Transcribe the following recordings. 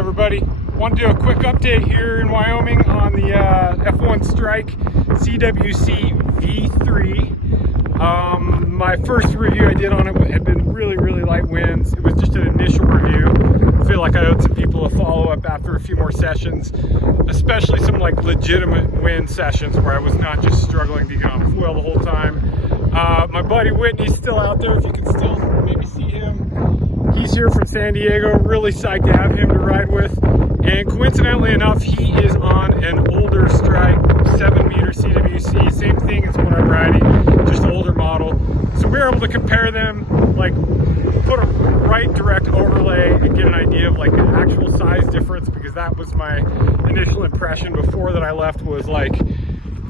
everybody. Want to do a quick update here in Wyoming on the F1 Strike CWC V3. My first review I did on it had been really light winds. It was just an initial review. I feel like I owed some people a follow-up after a few more sessions, especially some like legitimate wind sessions where I was not just struggling to get on foil the whole time. My buddy Whitney's still out there, if you can still maybe see him. He's here from San Diego, really psyched to have him to ride with. And coincidentally enough, he is on an older Strike 7-meter CWC, same thing as what I'm riding, just an older model. So we were able to compare them, like put a right direct overlay and get an idea of like the actual size difference, because that was my initial impression before that I left, was like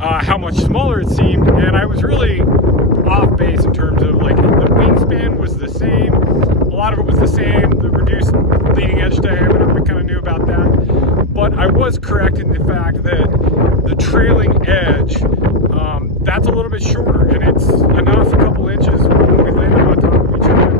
how much smaller it seemed. And I was really off base in terms of like the wingspan was the same, a lot of it was the same, the reduced leading edge diameter, we kind of knew about that, but I was correct in the fact that the trailing edge, that's a little bit shorter, and it's enough, a couple inches when we landed on top of each other.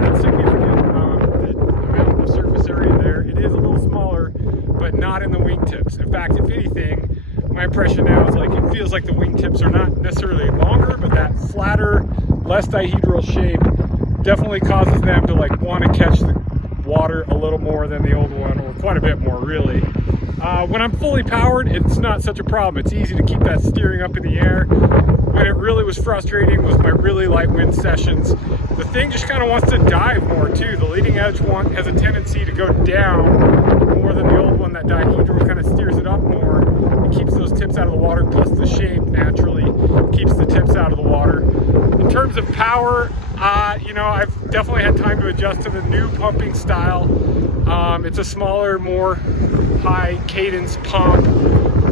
That's significant. The amount of surface area there, it is a little smaller, but not in the wingtips. In fact, if anything, my impression now is like it feels like the wingtips are not necessarily longer, but that flatter, less dihedral shape definitely causes them to like want to catch the water a little more than the old one, or quite a bit more really. When I'm fully powered, it's not such a problem. It's easy to keep that steering up in the air. When it really was frustrating was my really light wind sessions. The thing just kind of wants to dive more too. The leading edge one has a tendency to go down more than the old one. That dihedral kind of steers it up more. It keeps those tips out of the water, plus the shape naturally keeps the tips out of the water. In terms of power, you know, I've definitely had time to adjust to the new pumping style. It's a smaller, more high cadence pump.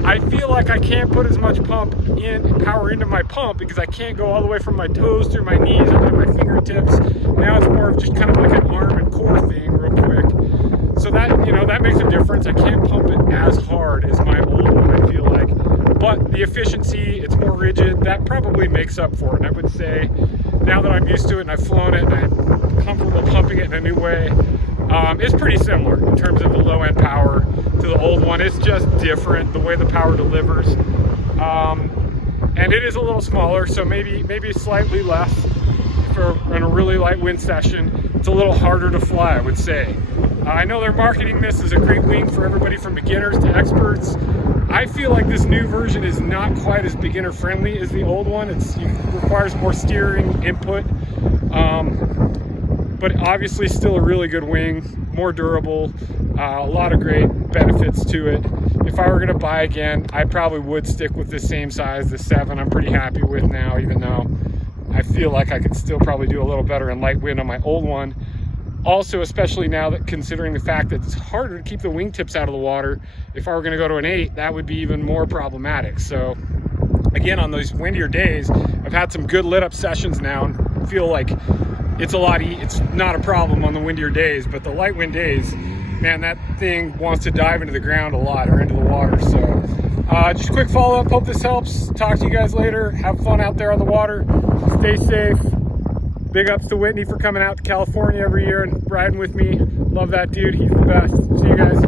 I feel like I can't put as much power into my pump because I can't go all the way from my toes through my knees up to my fingertips. Now it's more of just kind of like an arm and core thing real quick. So that, you know, that makes a difference. I can't pump it as hard as my old one, I feel like. But the efficiency, it's more rigid, that probably makes up for it. And I would say, now that I'm used to it and I've flown it and I'm comfortable pumping it in a new way, it's pretty similar in terms of the low end power to the old one. It's just different, the way the power delivers. And it is a little smaller, so maybe slightly less for in a really light wind session. It's a little harder to fly, I would say. I know they're marketing this as a great wing for everybody from beginners to experts. I feel like this new version is not quite as beginner friendly as the old one. It requires more steering input, but obviously still a really good wing, more durable, a lot of great benefits to it. If I were going to buy again, I probably would stick with the same size, the 7 I'm pretty happy with now, even though I feel like I could still probably do a little better in light wind on my old one. Also, especially now that considering the fact that it's harder to keep the wingtips out of the water, if I were going to go to an 8, that would be even more problematic. So again, on those windier days, I've had some good lit up sessions now and feel like it's it's not a problem on the windier days, but the light wind days, man, that thing wants to dive into the ground a lot, or into the water. So just a quick follow up, hope this helps. Talk to you guys later. Have fun out there on the water, stay safe. Big ups to Whitney for coming out to California every year and riding with me. Love that dude, he's the best. See you guys.